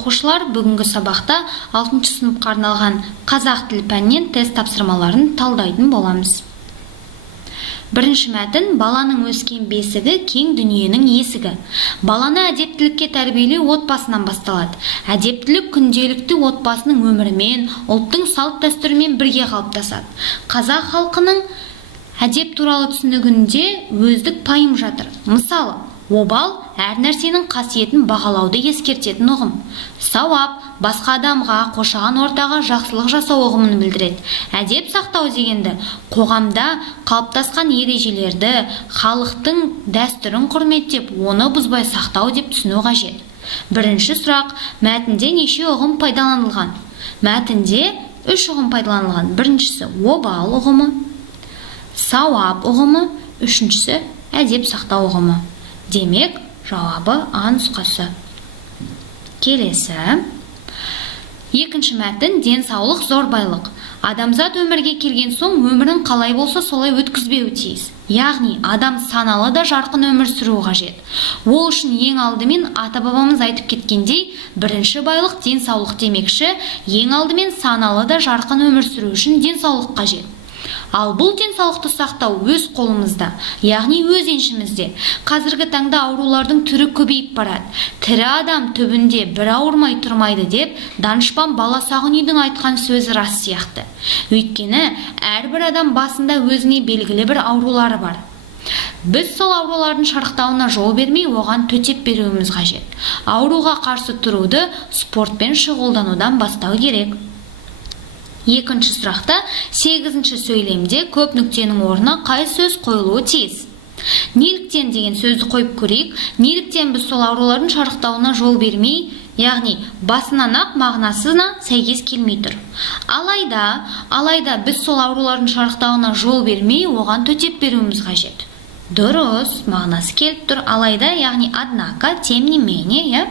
Оқушылар бүгінгі сабақта 6 сыныпқа арналған қазақ тілі пәнінен тест тапсырмаларын талдайтын боламыз. Бірінші мәтін: баланың өскен бесігі кең дүниенің есігі. Баланы әдептілікке тәрбиелеу отбасынан басталады. Әдептілік күнделікті отбасының өмірімен, ұлттың салт дәстүрімен бірге қалыптасады. Қазақ халқының әдеп туралы түсінігінде өздік пайым жатыр. Мысалы, обал әр нәрсенің қасиетін бағалауды ескертетін ұғым. Сауап басқа адамға, қоршаған ортаға жақсылық жасау ұғымын білдіреді. Әдеп сақтау дегенді қоғамда қалыптасқан ережелерді, халықтың дәстүрін құрметтеп, оны бұзбай сақтау деп түсіну қажет. Бірінші сұрақ: мәтінде неше ұғым пайдаланылған? Мәтінде 3 ұғым пайдаланылған. Біріншісі обал ұғымы, сауап ұғымы, үшіншісі әдеп сақтау ұғымы. Демек, жауабы А нұсқасы. Келесі. Екінші мәтін: денсаулық зор байлық. Адамзат өмірге келген соң өмірін қалай болса солай өткізбеуі тиіс. Яғни, адам саналы да жарқын өмір сүруі қажет. Ол үшін ең алдымен ата-бабамыз айтып кеткендей, бірінші байлық денсаулық демекші, ең алдымен саналы да жарқын өмір сүру үшін денсаулық қажет. Ал бұл денсаулықты сақтау өз қолымызда, яғни өз еншімізде. Қазіргі таңда аурулардың түрі көбейіп барады. Тірі адам түбінде бір ауырмай тұрмайды деп данышпан Баласағұн үйдің айтқан сөзі рас сияқты. Өйткені әрбір адам басында өзіне белгілі бір аурулары бар. Біз сол аурулардың шарықтауына жол бермей, оған төтеп беруіміз қажет. Ауруға қарсы тұруды спортпен шұғылданудан бастау керек. Екінші сұрақта 8-ші сөйлемде көп нүктенің орнына қай сөз қойылуы тиіс? Неліктен деген сөзді қойып көрейік. Неліктен біз сол аурулардың шарықтауына жол бермей, яғни басынан ақ мағынасына сәйкес келмей тұр. Алайда біз сол аурулардың шарықтауына жол бермей, оған төтеп беруіміз қажет. Дұрыс, мағынасы келіп тұр. Алайда, яғни однако, тем не менее,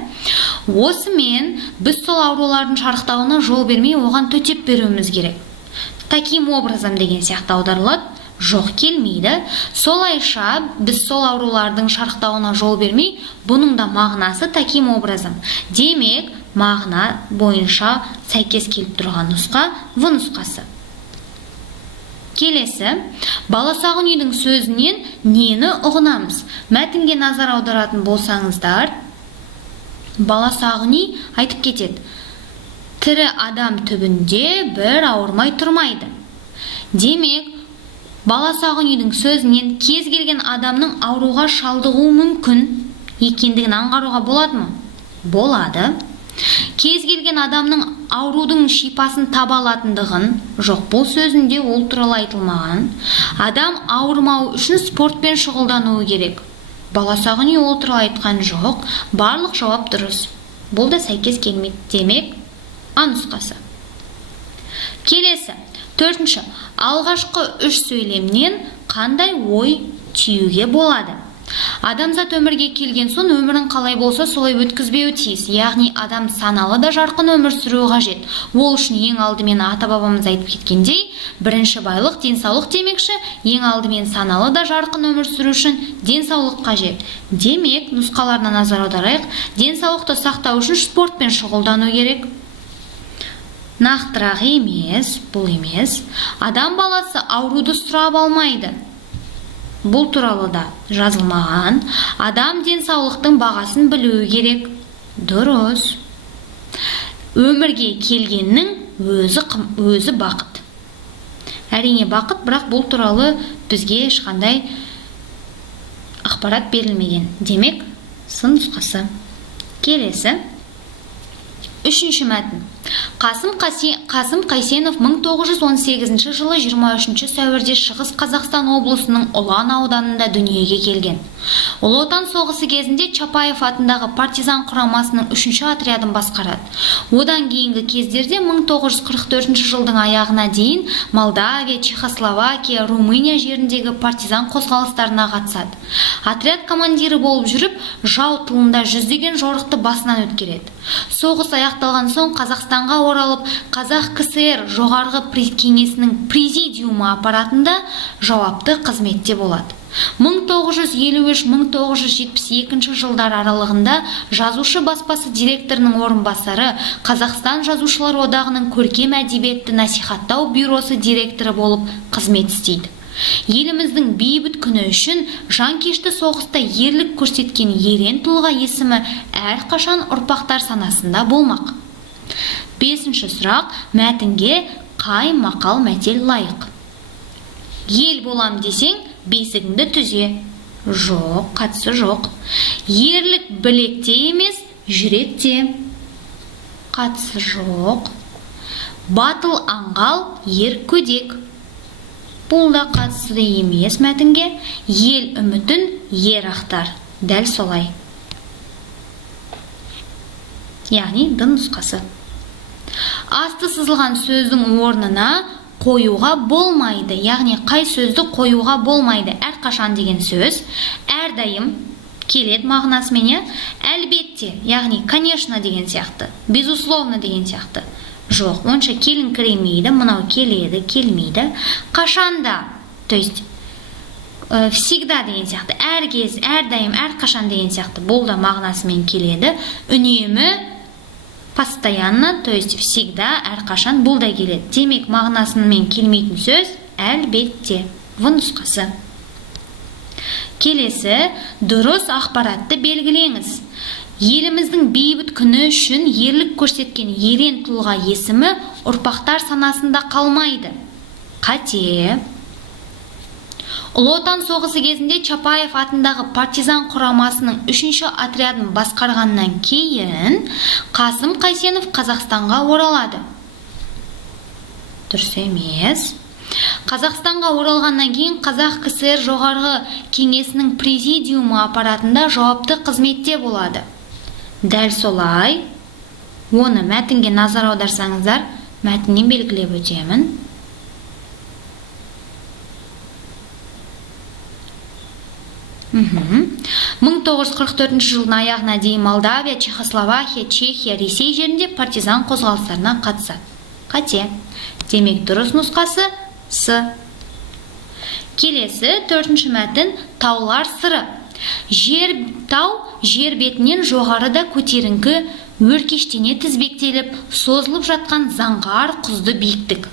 осымен біз сол аурулардың шарықтауына жол бермей, оған төтеп беруіміз керек. Таким образом деген сияқты аударылады. Жоқ, келмейді. Солайша біз сол аурулардың шарықтауына жол бермей, бұның да мағынасы таким образом. Демек, мағына бойынша сәйкес келіп тұрған нұсқа В нұсқасы. Келесі: Баласағұн үйдің сөзінен нені ұғынамыз? Мәтінге назар аударатын болсаңыздар, Баласағұн үй айтып кетеді: тірі адам түбінде бір ауырмай тұрмайды. Демек, Баласағұн үйдің сөзінен кез келген адамның ауруға шалдығуы мүмкін екендігін аңғаруға болады ма? Болады. Кез келген адамның аурудың шипасын таба алатындығын, жоқ, бұл сөзінде ол туралы айтылмаған. Адам ауырмау үшін спортпен шұғылдануы керек. Баласағұн үй ол туралы айтқан жоқ. Барлық жауап дұрыс. Бұл да сәйкес келмейді. Демек, А нұсқасы. Келесі, 4-ші. Алғашқы 3 сөйлемнен қандай ой түюге болады? Адамзат өмірге келген соң өмірін қалай болса солай өткізбеуі тиіс. Яғни адам саналы да жарқын өмір сүруі қажет. Ол үшін ең алдымен ата-бабамыз айтып кеткендей, бірінші байлық денсаулық демекші, ең алдымен саналы да жарқын өмір сүру үшін денсаулық қажет. Демек, нұсқаларына назар аударайық. Денсаулықты сақтау үшін спортпен шұғылдану керек. Нақтырақ емес, бұл емес. Адам баласы ауруды сұрап алмайды. Бұл туралы да жазылмаған. Адам денсаулықтың бағасын білуі керек. Дұрыс. Өмірге келгеннің өзі бақыт. Әрине бақыт, бірақ бұл туралы бізге ешқандай ақпарат берілмеген. Демек, С нұсқасы. Келесі. 3-ші мәтін. Қасым Қайсенов 1918 жылы 23 сәуірде Шығыс Қазақстан облысының Ұлан ауданында дүниеге келген. Ұлы Отан соғысы кезінде Чапаев атындағы партизан құрамасының 3-ші отрядын басқарады. Одан кейінгі кездерде 1944 жылдың аяғына дейін Молдавия, Чехословакия, Румыния жеріндегі партизан қозғалыстарына қатысады. Отряд командирі болып жүріп, жау тылында жүздеген жорықты басынан өткереді. Соғыс аяқталған соң Қазақстанға оралып, Қазақ КСР жоғарғы кеңесінің президиумы аппаратында жауапты қызметте болады. 1953-1972 жылдар аралығында жазушы баспасы директорының орынбасары, Қазақстан Жазушылар одағының көркем әдебиетті насихаттау бюросы директоры болып қызмет істейді. Еліміздің бейбіт күні үшін жанкешті соғыста ерлік көрсеткен ерен тұлға есімі әрқашан ұрпақтар санасында болмақ. 5-ші сұрақ, мәтінге қай мақал мәтел лайық? Ел болам десең, бесігіңді түзе. Жоқ, қатысы жоқ. Ерлік білекте емес, жүректе. Қатысы жоқ. Батыл аңғал, ер көдек. Бұл да қатысы емес мәтінге. Ел үмітін, ер ақтар. Дәл солай. Яғни д нұсқасы. Асты сызылған сөздің орнына қоюға болмайды. Яғни қай сөзді қоюға болмайды? Әрқашан деген сөз әрдайым келеді мағынасымен, әлбетте, яғни конечно деген сияқты, безусловно деген сияқты. Жоқ, онша келіңкіремейді, мынау келеді, келмейді. Қашанда, то есть всегда деген сияқты, әркез, әрдайым, әрқашан деген сияқты. Бұл да мағынасымен келеді. Үнемі, постоянно, то есть всегда, әрқашан, бұл да келеді. Демек, мағынасымен келмейтін сөз әлбетте. В нұсқасы. Келесі, дұрыс ақпаратты белгілеңіз. Еліміздің бейбіт күні үшін ерлік көрсеткен ерен тұлға есімі ұрпақтар санасында қалмайды. Қате. Ұлы Отан соғысы кезінде Чапаев атындағы партизан құрамасының 3-ші отрядын басқарғаннан кейін Қасым Қайсенов Қазақстанға оралады. Дұрыс емес. Қазақстанға оралғаннан кейін Қазақ КСР жоғарғы кеңесінің президиумы аппаратында жауапты қызметте болады. Дәл солай. Оны мәтінге назар аударсаңыздар, мәтіннен белгілеп өтемін. 1944 жылдың аяғына дейін Молдавия, Чехословакия, Чехия, Ресей жерінде партизан қозғалыстарына қатысады. Қате. Демек, дұрыс нұсқасы С. Келесі, 4-ші мәтін, таулар сыры. Тау жер бетінен жоғарыда көтеріңкі, өркештене тізбектеліп, созылып жатқан заңғар құзды биіктік.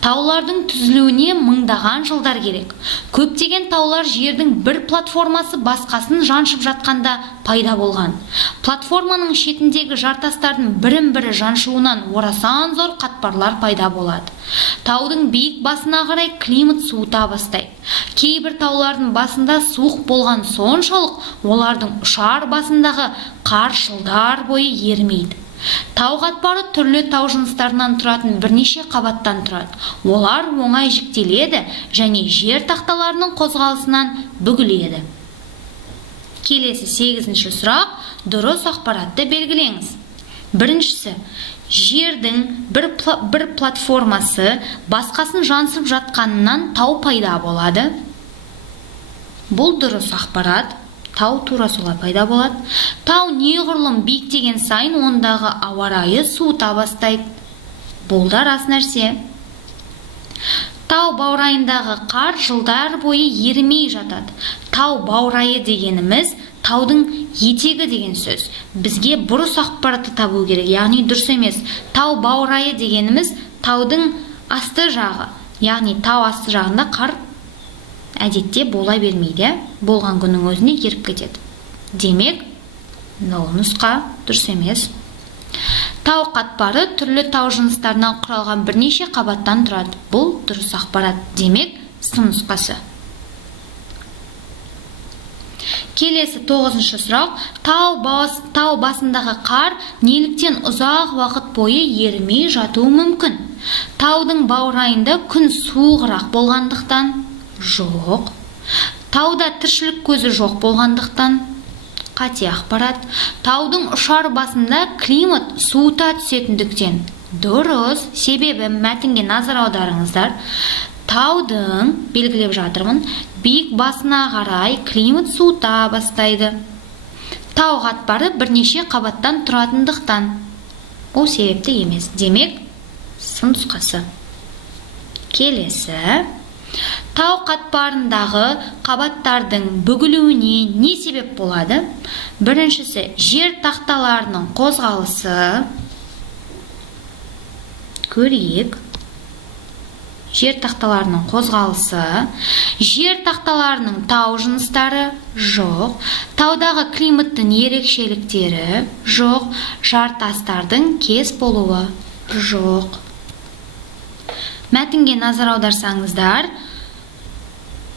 Таулардың түзілуіне мыңдаған жылдар керек. Көптеген таулар жердің бір платформасы басқасын жаншып жатқанда пайда болған. Платформаның шетіндегі жартастардың бірін-бірі жаншуынан орасан зор қатпарлар пайда болады. Таудың биік басына қарай климат суыта бастайды. Кейбір таулардың басында суық болған соншалық, олардың ұшар басындағы қар жылдар бойы ерімейді. Тау қатпары түрлі тау жыныстарынан тұратын бірнеше қабаттан тұрады. Олар оңай жіктеледі және жер тақталарының қозғалысынан бүгіледі. Келесі 8-ші сұрақ, дұрыс ақпаратты белгілеңіз. Біріншісі, жердің бір платформасы басқасын жансып жатқанынан тау пайда болады. Бұл дұрыс ақпарат. Тау тура солай пайда болады. Тау неғұрлым биіктеген сайын ондағы ауа райы суыта бастайды. Бұл да рас нәрсе. Тау баурайындағы қар жылдар бойы ерімей жатады. Тау баурайы дегеніміз таудың етегі деген сөз. Бізге бұрыс ақпаратты табу керек, яғни дұрыс емес. Тау баурайы дегеніміз таудың асты жағы, яғни тау асты жағында қар әдетте бола бермейді, болған күннің өзінде еріп кетеді. Демек, ол нұсқа дұрыс емес. Тау қатпары түрлі тау жыныстарынан құралған бірнеше қабаттан тұрады. Бұл дұрыс ақпарат. Демек, С нұсқасы. Келесі 9-ші сұрақ. Тау басындағы қар неліктен ұзақ уақыт бойы ерімей жатуы мүмкін? Таудың баурайында күн суығырақ болғандықтан? Жоқ. Тауда тіршілік көзі жоқ болғандықтан? Қате ақпарат. Таудың ұшар басында климат суыта түсетіндіктен? Дұрыс. Себебі мәтінге назар аударыңыздар. Таудың, белгілеп жатырмын, биік басына қарай климат суыта бастайды. Тау қатпары бірнеше қабаттан тұратындықтан? Ол себепті емес. Демек, С нұсқасы. Келесі. Тау қатпарындағы қабаттардың бүгілуіне не себеп болады? Біріншісі, жер тақталарының қозғалысы. Көрейік. Жер тақталарының қозғалысы. Жер тақталарының тау жыныстары жоқ. Таудағы климаттың ерекшеліктері жоқ. Жартастардың кес болуы жоқ. Мәтінге назар аударсаңыздар,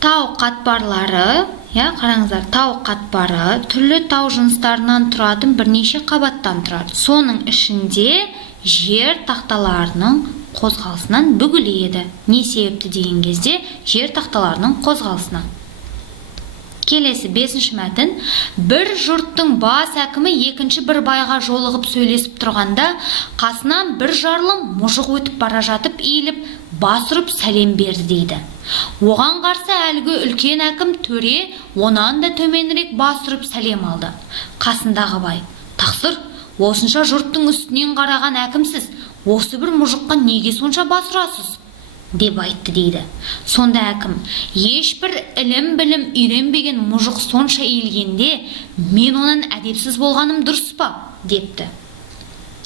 тау қатпарлары, қараңыздар, тау қатпары түрлі тау жыныстарынан тұратын бірнеше қабаттан тұрады. Соның ішінде жер тақталарының қозғалысынан бүгіледі. Не себепті деген кезде жер тақталарының қозғалысынан. Келесі 5-ші мәтін. Бір жұрттың бас әкімі екінші бір байға жолығып сөйлесіп тұрғанда, қасынан бір жарлым мұжық өтіп бара жатып иіліп, бас ұрып сәлем берді дейді. Оған қарсы әлгі үлкен әкім төре онан да төменірек бас ұрып сәлем алды. Қасындағы бай: "Тақсыр, осынша жұрттың үстінен қараған әкімсіз, осы бір мұжыққа неге сонша бас ұрасыз?" деп айтты дейді. Сонда әкім: "Ешбір ілім-білім үйренбеген мұжық сонша иілгенде, мен онан әдепсіз болғаным дұрыс па?" депті.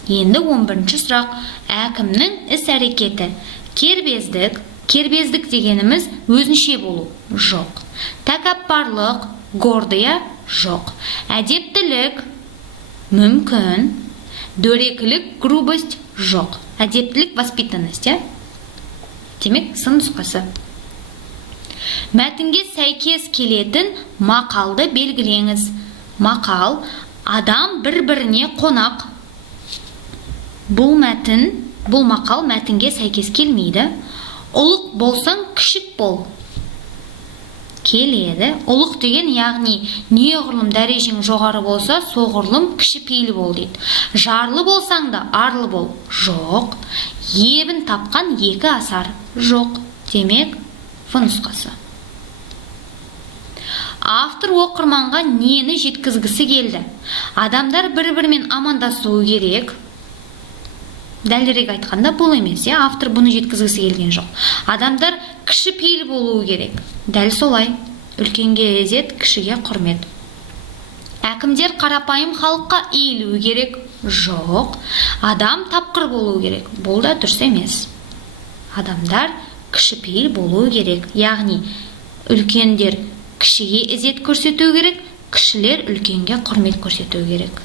Енді 11-ші сұрақ. Әкімнің іс-әрекеті. Кербездік дегеніміз өзінше болу. Жоқ. Тәкаппарлық, гордыя. Жоқ. Әдептілік. Мүмкін. Дөрекілік, грубость. Жоқ. Әдептілік, воспитанность, Демек, сын нұсқасы. Мәтінге сәйкес келетін мақалды белгілеңіз. Мақал: адам бір-біріне қонақ. Бұл мақал мәтінге сәйкес келмейді. Ұлық болсаң, кішік бол. Келеді. Ұлық деген, яғни неғұрлым дәрежең жоғары болса, соғұрлым кішіпейіл бол дейді. Жарлы болсаң да арлы бол. Жоқ. Ебін тапқан екі асар. Жоқ. Демек, В нұсқасы. Автор оқырманға нені жеткізгісі келді? Адамдар бір-бірімен амандасуы керек. Дәлірек айтқанда бұл емес, автор бұны жеткізгісі келген жоқ. Адамдар кішіпейіл болуы керек. Дәл солай. Үлкенге ізет, кішіге құрмет. Әкімдер қарапайым халыққа иілуі керек. Жоқ. Адам тапқыр болуы керек. Бұл да дұрыс емес. Адамдар кішіпейіл болуы керек. Яғни, үлкендер кішіге ізет көрсету керек, кішілер үлкенге құрмет көрсету керек.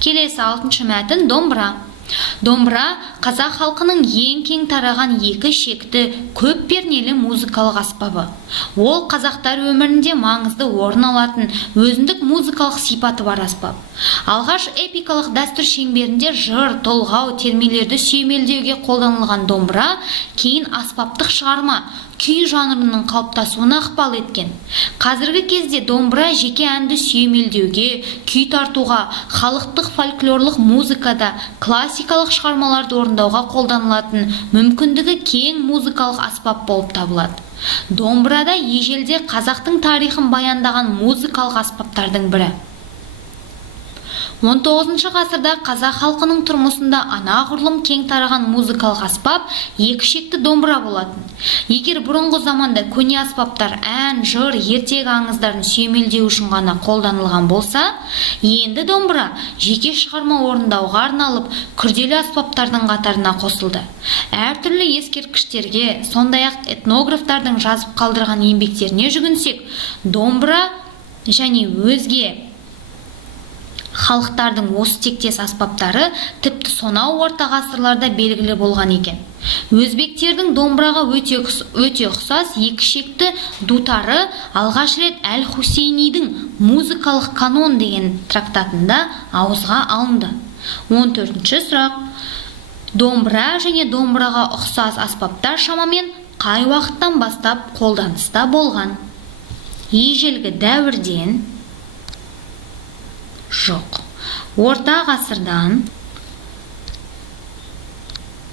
Келесі 6-шы мәтін. Домбыра. Домбыра қазақ халқының ең кең тараған екі шекті, көп пернелі музыкалық аспабы. Ол қазақтар өмірінде маңызды орын алатын өзіндік музыкалық сипаты бар аспап. Алғаш эпикалық дәстүр шеңберінде жыр, толғау, термелерді сүйемелдеуге қолданылған домбыра кейін аспаптық шығарма, күй жанрының қалыптасуына ықпал еткен. Қазіргі кезде домбыра жеке әнді сүйемелдеуге, күй тартуға, халықтық фольклорлық музыкада, классикалық шығармаларды орындауға қолданылатын мүмкіндігі кең музыкалық аспап болып табылады. Домбырада ежелде қазақтың тарихын баяндаған музыкалық аспаптардың бірі. 19 ғасырда қазақ халқының тұрмысында анағұрлым кең тараған музыкалық аспап екі шекті домбыра болатын. Егер бұрынғы заманда көне аспаптар ән, жыр, ертегі аңыздарын сүйемелдеу үшін ғана қолданылған болса, енді домбыра жеке шығарма орындауға арналып, күрделі аспаптардың қатарына қосылды. Әртүрлі ескерткіштерге, сондай-ақ этнографтардың жазып қалдырған еңбектеріне жүгінсек, домбыра және өзге халықтардың осы тектес аспаптары тіпті сонау орта ғасырларда белгілі болған екен. Өзбектердің домбыраға өте ұқсас екі шекті дутары алғаш рет Әл-Хусейнидің музыкалық канон деген трактатында ауызға алынды. 14-ші сұрақ. Домбыра және домбыраға ұқсас аспаптар шамамен қай уақыттан бастап қолданыста болған? Ежелгі дәуірден? Жоқ. Орта ғасырдан?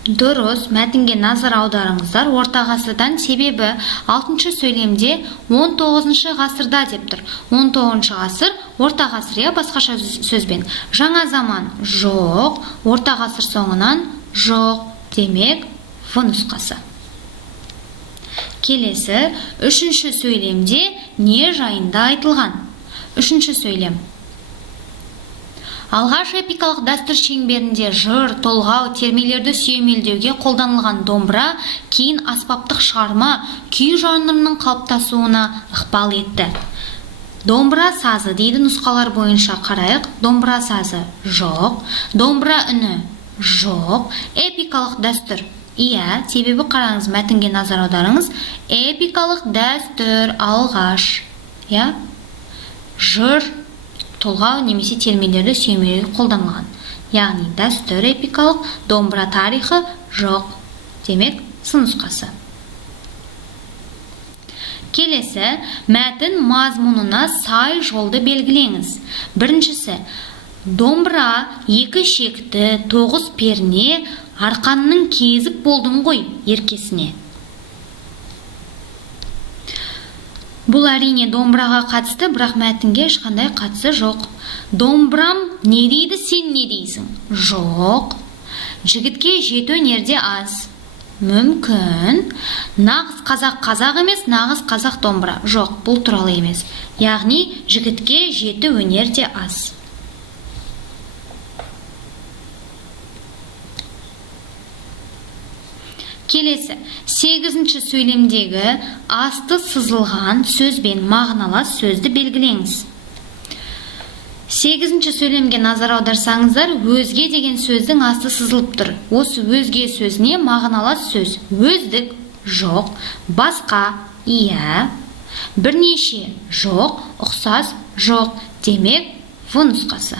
Дұрыс, мәтінге назар аударыңыздар. Орта ғасырдан, себебі 6-шы сөйлемде 19-шы ғасырда деп тұр. 19-шы ғасыр, орта ғасыр, басқаша сөзбен. Жаңа заман? Жоқ. Орта ғасыр соңынан? Жоқ. Демек, В нұсқасы. Келесі, үшінші сөйлемде не жайында айтылған? Үшінші сөйлем. Алғаш эпикалық дәстүр шеңберінде жыр, толғау, термелерді сүйемелдеуге қолданылған домбыра, кейін аспаптық шығарма, күй жанрының қалыптасуына ықпал етті. Домбыра сазы дейді нұсқалар бойынша қарайық. Домбыра сазы жоқ, домбыра үні жоқ, эпикалық дәстүр. Иә, себебі қараңыз, мәтінге назар аударыңыз. Эпикалық дәстүр алғаш. Иә, жыр, толғау немесе термелерді сүйемелдеуге қолданылған. Яғни дәстүр эпикалық, домбыра тарихы жоқ. Демек, сын нұсқасы. Келесі, мәтін мазмұнына сай жолды белгілеңіз. Біріншісі, домбыра екі шекті, 9 перне, арқанның кезік болдың ғой еркесіне. Бұл әрине домбыраға қатысты, бірақ мәтінге ешқандай қатысы жоқ. Домбырам не дейді, сен не дейсің? Жоқ. Жігітке жеті өнерде аз. Мүмкін. Нағыз қазақ емес, нағыз қазақ домбыра. Жоқ, бұл туралы емес. Яғни жігітке жеті өнерде аз. Келесі, 8-ші сөйлемдегі асты сызылған сөзбен мағыналас сөзді белгілеңіз. 8-ші сөйлемге назар аударсаңыздар, өзге деген сөздің асты сызылып тұр. Осы өзге сөзіне мағыналас сөз. Өздік жоқ, басқа иә, бірнеше жоқ, ұқсас жоқ. Демек, В нұсқасы.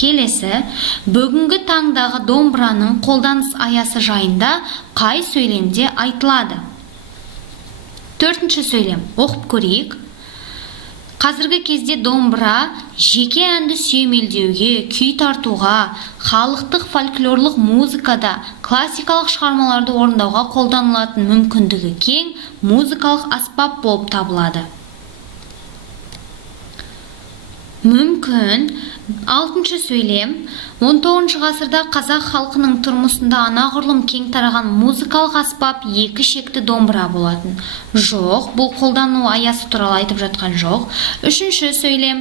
Келесі, бүгінгі таңдағы домбыраның қолданыс аясы жайында қай сөйлемде айтылады? 4-ші сөйлем, оқып көрейік. Қазіргі кезде домбыра жеке әнді сүйемелдеуге, күй тартуға, халықтық фольклорлық музыкада, классикалық шығармаларды орындауға қолданылатын мүмкіндігі кең музыкалық аспап болып табылады. Мүмкін. 6-шы сөйлем, 19 ғасырда қазақ халқының тұрмысында анағұрлым кең тараған музыкалық аспап екі шекті домбыра болатын. Жоқ, бұл қолдану аясы туралы айтып жатқан жоқ. 3-ші сөйлем,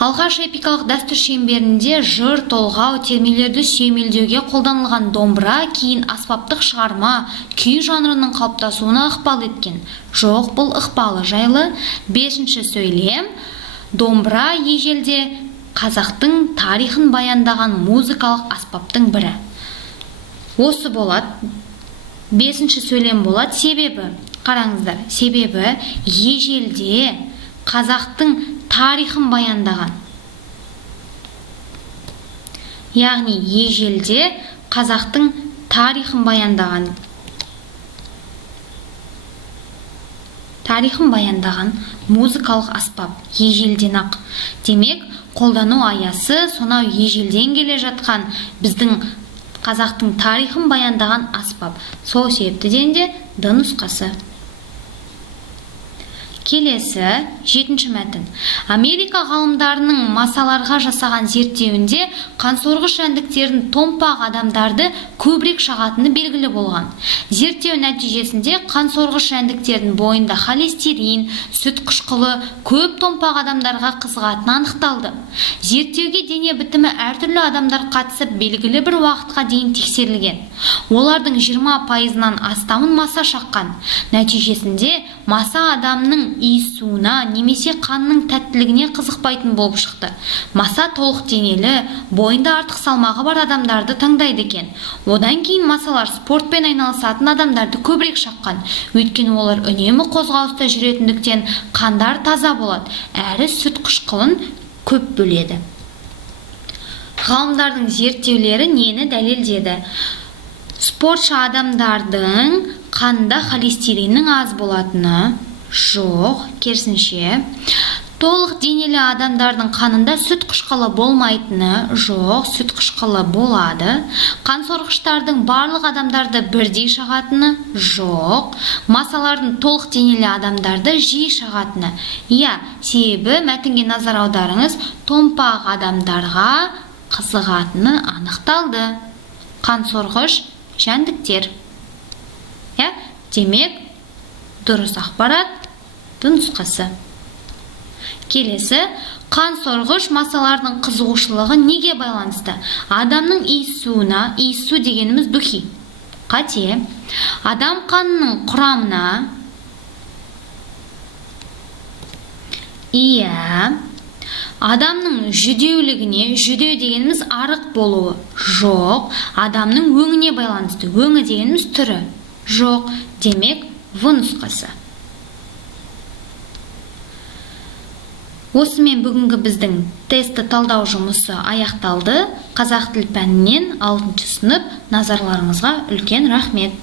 алғаш эпикалық дәстүр шеңберінде жыр, толғау, термелерді сүйемелдеуге қолданылған домбыра, кейін аспаптық шығарма, күй жанрының қалыптасуына ықпал еткен. Жоқ, бұл ықпалы жайлы. 5-ші сөйлем, домбыра ежелде қазақтың тарихын баяндаған музыкалық аспаптың бірі. Осы болады. 5-ші сөйлем болады. Себебі, қараңыздар, себебі ежелде қазақтың тарихын баяндаған. Яғни ежелде қазақтың тарихын баяндаған. Тарихын баяндаған музыкалық аспап ежелден ақ. Демек, қолдану аясы сонау ежелден келе жатқан біздің қазақтың тарихын баяндаған аспап. Сол себептіден де Д нұсқасы. Келесі, 7-ші мәтін. Америка ғалымдарының масаларға жасаған зерттеуінде қансорғыш жәндіктердің томпақ адамдарды көбірек шағатыны белгілі болған. Зерттеу нәтижесінде қансорғыш жәндіктердің бойында холестерин, сүт қышқылы көп томпақ адамдарға қызығатыны анықталды. Зерттеуге дене бітімі әртүрлі адамдар қатысып белгілі бір уақытқа дейін тексерілген. Олардың 20%-нан астамын маса шаққан. Нәтижесінде маса адамның иісуына немесе қанның тәттілігіне қызықпайтын болып шықты. Маса толық денелі, бойында артық салмағы бар адамдарды таңдайды екен. Одан кейін масалар спортпен айналысатын адамдарды көбірек шаққан. Өйткені олар үнемі қозғалыста жүретіндіктен қандар таза болады, әрі сүт қышқылын көп бөледі. Ғалымдардың зерттеулері нені дәлелдеді? Спортшы адамдардың қанда холестериннің аз болатыны жоқ, керісінше. Толық денелі адамдардың қанында сүт қышқылы болмайтыны жоқ, сүт қышқылы болады. Қансорғыштардың барлық адамдарды бірдей шағатыны жоқ. Масалардың толық денелі адамдарды жиі шағатыны. Иә, себебі мәтінге назар аударыңыз, томпақ адамдарға қызығатыны анықталды. Қансорғыш жәндіктер. демек дұрыс ақпарат нұсқасы. Келесі, қан сорғыш масалардың қызығушылығы неге байланысты? Адамның иіссуына, иіссу дегеніміз духи. Қате. Адам қанының құрамына, иә. Адамның жүдеулігіне, жүдеу дегеніміз арық болуы. Жоқ. Адамның өңіне байланысты. Өңі дегеніміз түрі. Жоқ. Демек, В нұсқасы. Осымен бүгінгі біздің тесті талдау жұмысы аяқталды. Қазақ тіл пәнінен 6 сынып назарларыңызға үлкен рахмет.